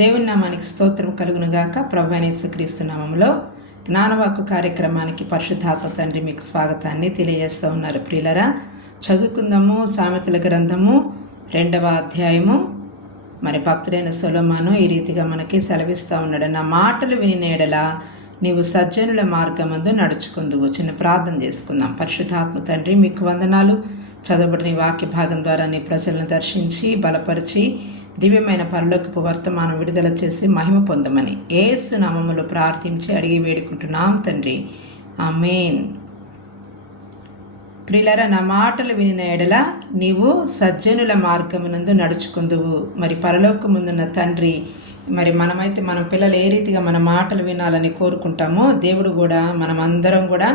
దేవుని నామానికి స్తోత్రం కలుగును గాక. ప్రభువైన యేసుక్రీస్తు నామములో జ్ఞానవాక్కు కార్యక్రమానికి పరిశుద్ధాత్మ తండ్రి మీకు స్వాగతాన్ని తెలియజేస్తూ ఉన్నారు. ప్రియులరా, చదువుకుందాము. సామెతల గ్రంథము 2వ అధ్యాయము. మరి భక్తుడైన సొలొమోను ఈ రీతిగా మనకి సెలవిస్తూ ఉన్నాడు. నా మాటలు విని ఎడల నీవు సజ్జనుల మార్గమందు నడుచుకుందువు. చిన్న ప్రార్థన చేసుకుందాం. పరిశుద్ధాత్మ తండ్రి మీకు వందనాలు. చదవబడిన వాక్య భాగం ద్వారా నీ ప్రజలను దర్శించి బలపరిచి దివ్యమైన పరలోకపు వర్తమానం విడుదల చేసి మహిమ పొందమని యేసు నామములో ప్రార్థించి అడిగి వేడుకుంటున్నాం తండ్రి, ఆమేన్. ప్రియులారా, నా మాటలు వినిన ఎడల నీవు సజ్జనుల మార్గమునందు నడుచుకుందువు. మరి పరలోకముందున్న తండ్రి, మరి మన పిల్లలు ఏ రీతిగా మన మాటలు వినాలని కోరుకుంటామో దేవుడు కూడా మనమందరం కూడా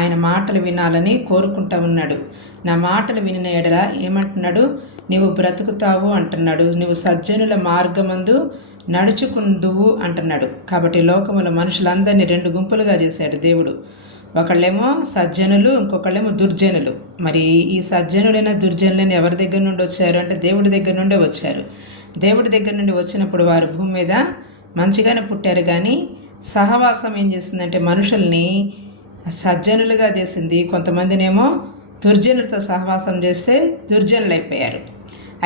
ఆయన మాటలు వినాలని కోరుకుంటా ఉన్నాడు. నా మాటలు వినిన ఎడల ఏమంటున్నాడు? నీవు బ్రతుకుతావు అంటున్నాడు. నువ్వు సజ్జనుల మార్గమందు నడుచుకుందువు అంటున్నాడు. కాబట్టి లోకముల మనుషులందరినీ 2 గుంపులుగా చేశాడు దేవుడు. ఒకళ్ళేమో సజ్జనులు, ఇంకొకళ్ళేమో దుర్జనులు. మరి ఈ సజ్జనులైన దుర్జనులైన ఎవరి దగ్గర నుండి వచ్చారు అంటే దేవుడి దగ్గర నుండే వచ్చారు. దేవుడి దగ్గర నుండి వచ్చినప్పుడు వారు భూమి మీద మంచిగానే పుట్టారు, కానీ సహవాసం ఏం చేసిందంటే మనుషుల్ని సజ్జనులుగా చేసింది. కొంతమందినేమో దుర్జనులతో సహవాసం చేస్తే దుర్జనులు అయిపోయారు.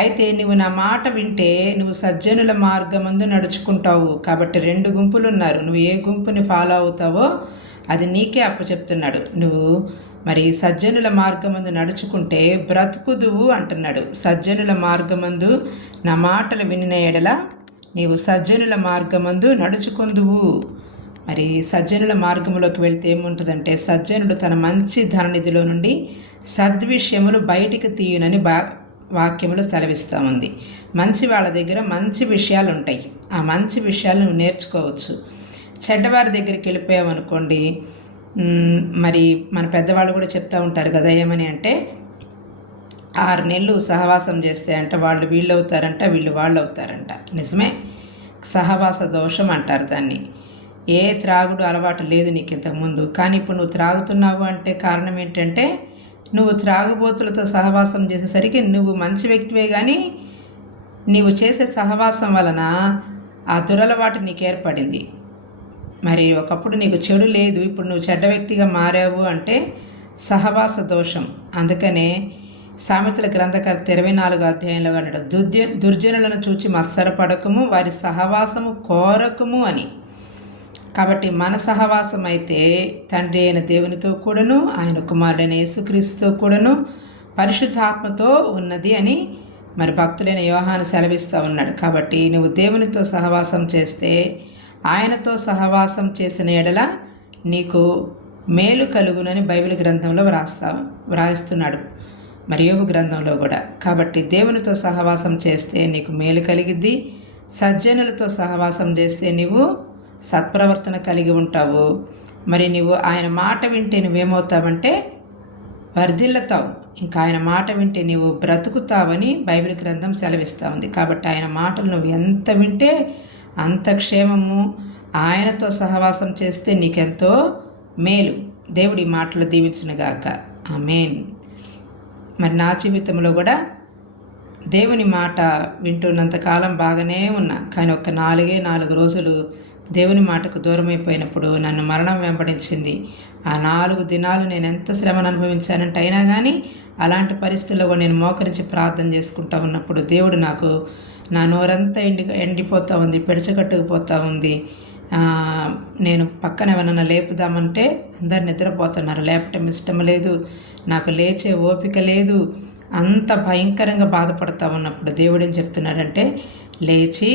అయితే నువ్వు నా మాట వింటే నువ్వు సజ్జనుల మార్గమందు నడుచుకుంటావు. కాబట్టి 2 గుంపులు ఉన్నారు. నువ్వు ఏ గుంపుని ఫాలో అవుతావో అది నీకే అప్పచెప్తున్నాడు. నువ్వు మరి సజ్జనుల మార్గమందు నడుచుకుంటే బ్రతుకుదువు అంటున్నాడు. సజ్జనుల మార్గమందు నా మాటలు వినిన ఎడల నీవు సజ్జనుల మార్గమందు నడుచుకుందువు. మరి సజ్జనుల మార్గంలోకి వెళ్తే ఏముంటుందంటే, సజ్జనుడు తన మంచి ధననిధిలో నుండి సద్విషయములు బయటికి తీయునని వాక్యములు సెలవిస్తూ ఉంది. మంచి వాళ్ళ దగ్గర మంచి విషయాలు ఉంటాయి. ఆ మంచి విషయాలు నువ్వు నేర్చుకోవచ్చు. చెడ్డవారి దగ్గరికి వెళ్ళిపోయావనుకోండి, మరి మన పెద్దవాళ్ళు కూడా చెప్తూ ఉంటారు కదా, ఏమని అంటే 6 నెలలు సహవాసం చేస్తే అంట వాళ్ళు వీళ్ళు అవుతారంట, వీళ్ళు వాళ్ళు అవుతారంట. నిజమే, సహవాస దోషం అంటారు దాన్ని. ఏ త్రాగుడు అలవాటు లేదు నీకు ఇంతకుముందు, కానీ ఇప్పుడు నువ్వు త్రాగుతున్నావు అంటే కారణం ఏంటంటే నువ్వు త్రాగుబోతులతో సహవాసం చేసేసరికి నువ్వు మంచి వ్యక్తివే, కానీ నీవు చేసే సహవాసం వలన ఆ దురలవాటు నీకు ఏర్పడింది. మరి ఒకప్పుడు నీకు చెడు లేదు, ఇప్పుడు నువ్వు చెడ్డ వ్యక్తిగా మారావు అంటే సహవాస దోషం. అందుకనే సామెతల గ్రంథకర్త 24వ అధ్యాయంలో అన్నాడు, దుర్జనులను చూచి మత్సరపడకము, వారి సహవాసము కోరకము అని. కాబట్టి మన సహవాసం అయితే తండ్రి అయిన దేవునితో కూడాను, ఆయన కుమారుడైన యేసుక్రీస్తుతో కూడాను, పరిశుద్ధాత్మతో ఉన్నది అని మరి భక్తుడైన యోహాను సెలవిస్తూ ఉన్నాడు. కాబట్టి నువ్వు దేవునితో సహవాసం చేస్తే, ఆయనతో సహవాసం చేసిన ఎడల నీకు మేలు కలుగునని బైబిల్ గ్రంథంలో వ్రాయిస్తున్నాడు, మరి యోబు గ్రంథంలో కూడా. కాబట్టి దేవునితో సహవాసం చేస్తే నీకు మేలు కలిగిద్ది. సజ్జనులతో సహవాసం చేస్తే నీవు సత్ప్రవర్తన కలిగి ఉంటావు. మరి నీవు ఆయన మాట వింటే నువ్వేమవుతావంటే వర్ధిల్లుతావు. ఇంకా ఆయన మాట వింటే నీవు బ్రతుకుతావని బైబిల్ గ్రంథం సెలవిస్తూ ఉంది. కాబట్టి ఆయన మాటలు నువ్వు ఎంత వింటే అంత క్షేమము. ఆయనతో సహవాసం చేస్తే నీకెంతో మేలు. దేవుడి మాటలు దీవించునుగాక, ఆమేన్. మరి నా జీవితంలో కూడా దేవుని మాట వింటున్నంతకాలం బాగానే ఉన్నా, కానీ ఒక 4 రోజులు దేవుని మాటకు దూరమైపోయినప్పుడు నన్ను మరణం వెంబడించింది. ఆ 4 దినాలు నేను ఎంత శ్రమను అనుభవించానంటే, అయినా కానీ అలాంటి పరిస్థితుల్లో కూడా నేను మోకరించి ప్రార్థన చేసుకుంటూ ఉన్నప్పుడు దేవుడు నాకు, నా నోరంతా ఎండిపోతూ ఉంది, పెడచగట్టుకుపోతూ ఉంది. నేను పక్కన ఏమన్నా లేపుదామంటే అందరు నిద్రపోతున్నారు, లేపటం ఇష్టం లేదు, నాకు లేచే ఓపిక లేదు. అంత భయంకరంగా బాధపడతా ఉన్నప్పుడు దేవుడు ఏం చెప్తున్నాడంటే, లేచి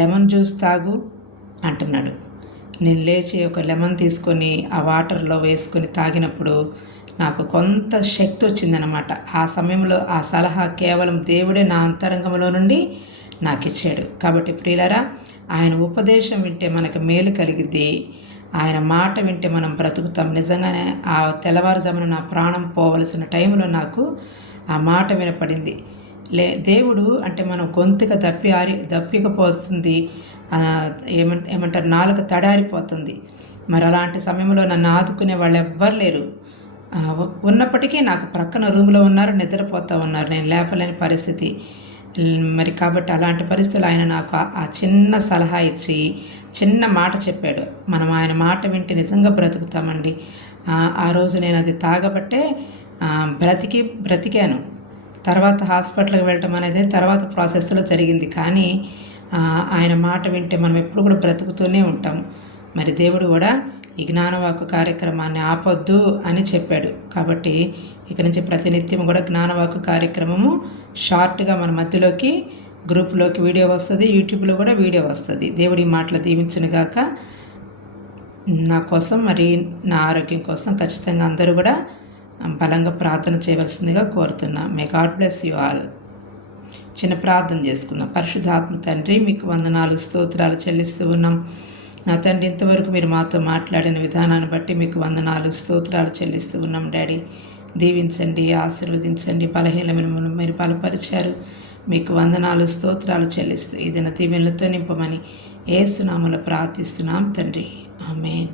లెమన్ జ్యూస్ తాగు అంటున్నాడు. నేను లేచి ఒక లెమన్ తీసుకొని ఆ వాటర్లో వేసుకొని తాగినప్పుడు నాకు కొంత శక్తి వచ్చిందనమాట. ఆ సమయంలో ఆ సలహా కేవలం దేవుడే నా అంతరంగంలో నుండి నాకు ఇచ్చాడు. కాబట్టి ప్రియులారా, ఆయన ఉపదేశం వింటే మనకు మేలు కలిగిద్ది. ఆయన మాట వింటే మనం బ్రతుకుతాం. నిజంగానే ఆ తెల్లవారుజామున నా ప్రాణం పోవలసిన టైంలో నాకు ఆ మాట వినపడింది. దేవుడు అంటే మనం గొంతుక దప్పికపోతుంది, ఏమంటారు, నాలుక తడారిపోతుంది. మరి అలాంటి సమయంలో నన్ను ఆదుకునే వాళ్ళు ఎవ్వరు లేరు. ఉన్నప్పటికీ నాకు ప్రక్కన రూమ్లో ఉన్నారు, నిద్రపోతూ ఉన్నారు. నేను లేపలేని పరిస్థితి. మరి కాబట్టి అలాంటి పరిస్థితులు ఆయన నాకు ఆ చిన్న సలహా ఇచ్చి చిన్న మాట చెప్పాడు. మనం ఆయన మాట వింటే నిజంగా బ్రతుకుతామండి. ఆ రోజు నేను అది తాగబట్టే బ్రతికాను. తర్వాత హాస్పిటల్కి వెళ్ళటం అనేది తర్వాత ప్రాసెస్లో జరిగింది. కానీ ఆయన మాట వింటే మనం ఎప్పుడు కూడా బ్రతుకుతూనే ఉంటాం. మరి దేవుడు కూడా ఈ జ్ఞానవాక్కు కార్యక్రమాన్ని ఆపొద్దు అని చెప్పాడు. కాబట్టి ఇక నుంచి ప్రతినిత్యం కూడా జ్ఞానవాక్కు కార్యక్రమము షార్ట్గా మన మధ్యలోకి గ్రూప్లోకి వీడియో వస్తుంది, యూట్యూబ్లో కూడా వీడియో వస్తుంది. దేవుడి మాటలు దీవించునుగాక. నా కోసం మరి నా ఆరోగ్యం కోసం ఖచ్చితంగా అందరూ కూడా బలంగా ప్రార్థన చేయవలసిందిగా కోరుతున్నా. May God bless you all. చిన్న ప్రార్థన చేసుకుందాం. పరిశుద్ధాత్మ తండ్రి, మీకు వందనాలు స్తోత్రాలు చెల్లిస్తూ ఉన్నాం. నా తండ్రి, ఇంతవరకు మీరు మాతో మాట్లాడిన విధానాన్ని బట్టి మీకు వందనాలు స్తోత్రాలు చెల్లిస్తూ ఉన్నాం. డాడీ, దీవించండి, ఆశీర్వదించండి. బలహీనమైన మీరు బలపరిచారు. మీకు వందనాలు స్తోత్రాలు చెల్లిస్తూ ఈ దిన దీవెనలతో నింపమని యేసు నామములో ప్రార్థిస్తున్నాం తండ్రి. ఆమేన్.